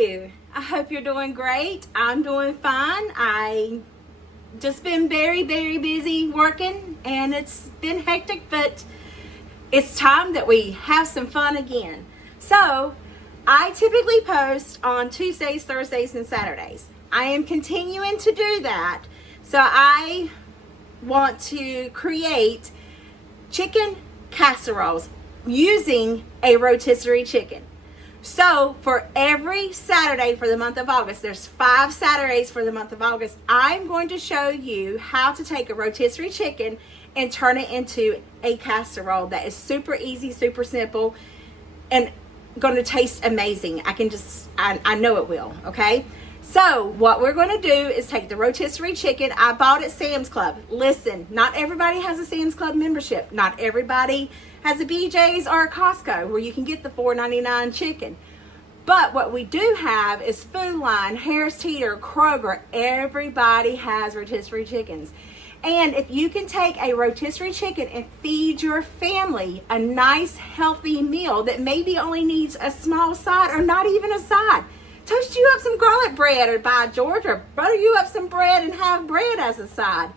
you? I hope you're doing great. I'm doing fine. I just been very busy working, and it's been hectic, but it's time that we have some fun again. So I typically post on Tuesdays, Thursdays, and Saturdays. I am continuing to do that. So I want to create chicken casseroles using a rotisserie chicken. So for every Saturday for the month of August, there's 5 Saturdays for the month of August, I'm going to show you how to take a rotisserie chicken and turn it into a casserole that is super easy, super simple, and going to taste amazing. I know it will, okay? So what we're going to do is take the rotisserie chicken. I bought at Sam's Club. Listen, not everybody has a Sam's Club membership. Not everybody has a BJ's or a Costco where you can get the $4.99 chicken. But what we do have is Food Line, Harris Teeter, Kroger. Everybody has rotisserie chickens. And if you can take a rotisserie chicken and feed your family a nice, healthy meal that maybe only needs a small side or not even a side, toast you up some garlic bread, or by George, or butter you up some bread and have bread as a side.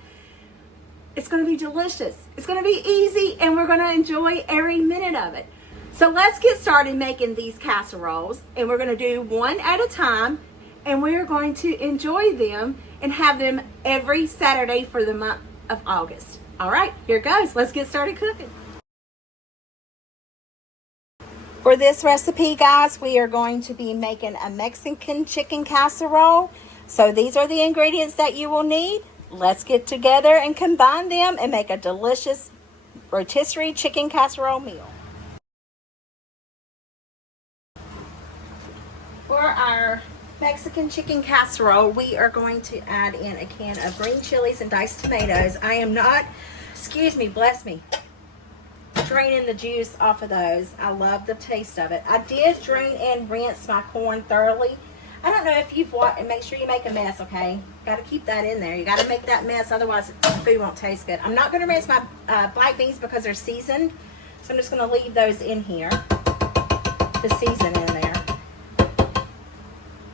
It's going to be delicious. It's going to be easy, and we're going to enjoy every minute of it. So let's get started making these casseroles, and we're going to do one at a time, and we're going to enjoy them and have them every Saturday for the month of August. All right, here goes. Let's get started cooking. For this recipe, guys, we are going to be making a Mexican chicken casserole. So these are the ingredients that you will need. Let's get together and combine them and make a delicious rotisserie chicken casserole meal. For our Mexican chicken casserole, we are going to add in a can of green chilies and diced tomatoes. I am not, excuse me, bless me, draining the juice off of those. I love the taste of it. I did drain and rinse my corn thoroughly. I don't know if you've watched, and make sure you make a mess, okay? Got to keep that in there. You got to make that mess, otherwise the food won't taste good. I'm not going to rinse my black beans because they're seasoned, so I'm just going to leave those in here, the season in there.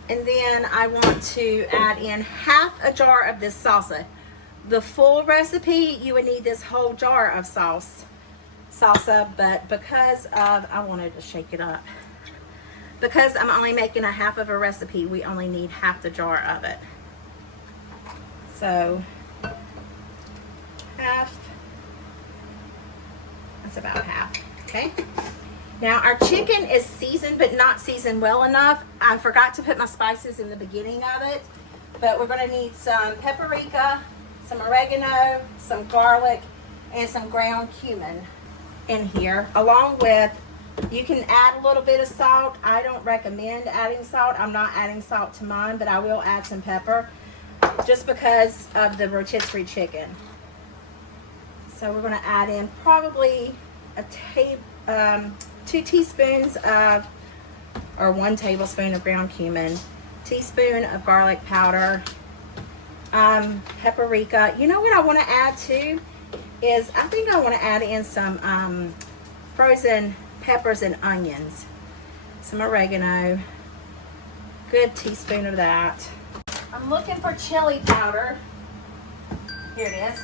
And then I want to add in half a jar of this salsa. The full recipe, you would need this whole jar of salsa, but because of, I wanted to shake it up, because I'm only making a half of a recipe, we only need half the jar of it. So half, that's about half, okay? Now our chicken is seasoned, but not seasoned well enough. I forgot to put my spices in the beginning of it, but we're gonna need some paprika, some oregano, some garlic, and some ground cumin in here, along with, you can add a little bit of salt. I don't recommend adding salt. I'm not adding salt to mine, but I will add some pepper just because of the rotisserie chicken. So we're going to add in probably 2 teaspoons of, or 1 tablespoon of ground cumin, teaspoon of garlic powder, paprika. You know what I want to add too is, I think I want to add in some frozen peppers and onions, some oregano, good teaspoon of that. I'm looking for chili powder. Here it is.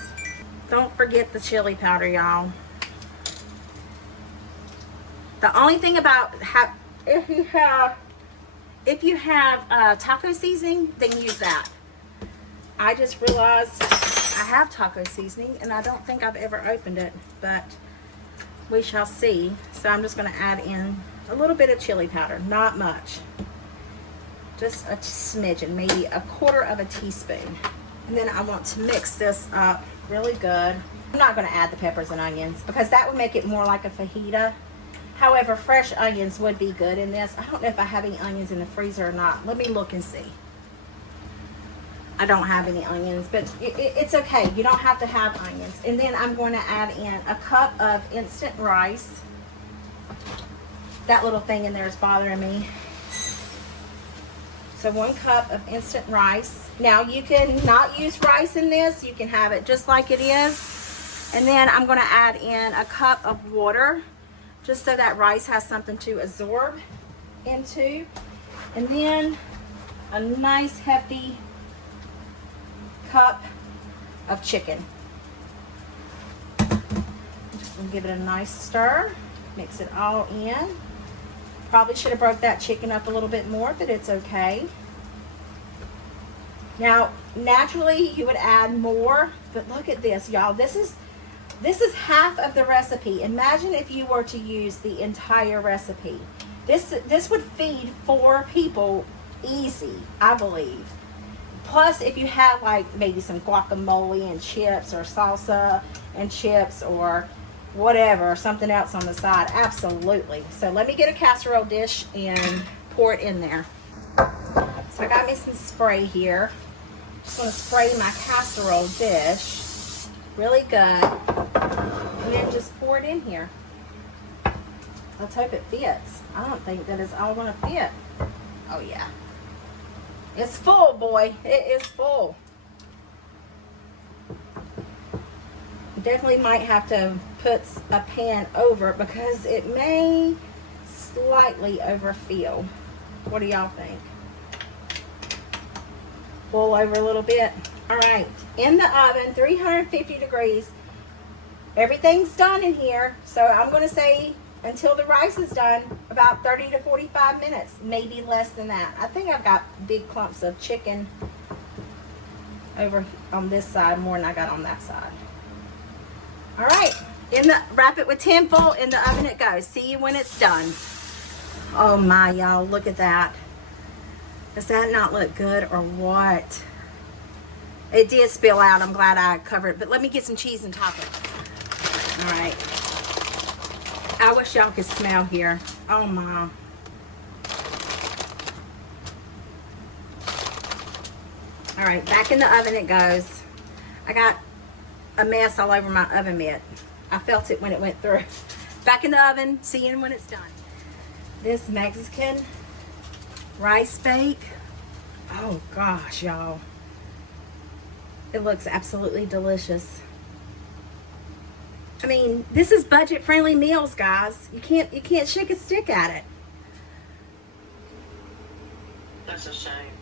Don't forget the chili powder, y'all. The only thing about if you have taco seasoning, then use that. I just realized I have taco seasoning and I don't think I've ever opened it, but we shall see. So I'm just going to add in a little bit of chili powder, not much, just a smidgen, maybe 1/4 teaspoon. And then I want to mix this up really good. I'm not going to add the peppers and onions because that would make it more like a fajita. However, fresh onions would be good in this. I don't know if I have any onions in the freezer or not. Let me look and see. I don't have any onions, but it's okay. You don't have to have onions. And then I'm going to add in a cup of instant rice. That little thing in there is bothering me. So 1 cup of instant rice. Now you can not use rice in this. You can have it just like it is. And then I'm going to add in a cup of water, just so that rice has something to absorb into. And then a nice hefty cup of chicken. Just gonna give it a nice stir, mix it all in. Probably should have broke that chicken up a little bit more, but it's okay. Now, naturally you would add more, but look at this, y'all. This is half of the recipe. Imagine if you were to use the entire recipe. This would feed 4 people easy, I believe. Plus, if you have like maybe some guacamole and chips, or salsa and chips, or whatever, something else on the side, absolutely. So let me get a casserole dish and pour it in there. So I got me some spray here. Just want to spray my casserole dish really good, and then just pour it in here. Let's hope it fits. I don't think that it's all going to fit. Oh yeah, it's full, boy. It is full. Definitely might have to put a pan over it because it may slightly overfill. What do y'all think? Boil over a little bit. All right, in the oven, 350 degrees. Everything's done in here, so I'm going to say until the rice is done, about 30 to 45 minutes, maybe less than that. I think I've got big clumps of chicken over on this side more than I got on that side. All right, wrap it with tin foil, in the oven it goes. See you when it's done. Oh my, y'all, look at that. Does that not look good or what? It did spill out. I'm glad I covered it, but let me get some cheese and top it. All right. I wish y'all could smell here. Oh my. All right, back in the oven it goes. I got a mess all over my oven mitt. I felt it when it went through. Back in the oven, see you when it's done. This Mexican rice bake. Oh gosh, y'all. It looks absolutely delicious. I mean, this is budget-friendly meals, guys. You can't shake a stick at it. That's a shame.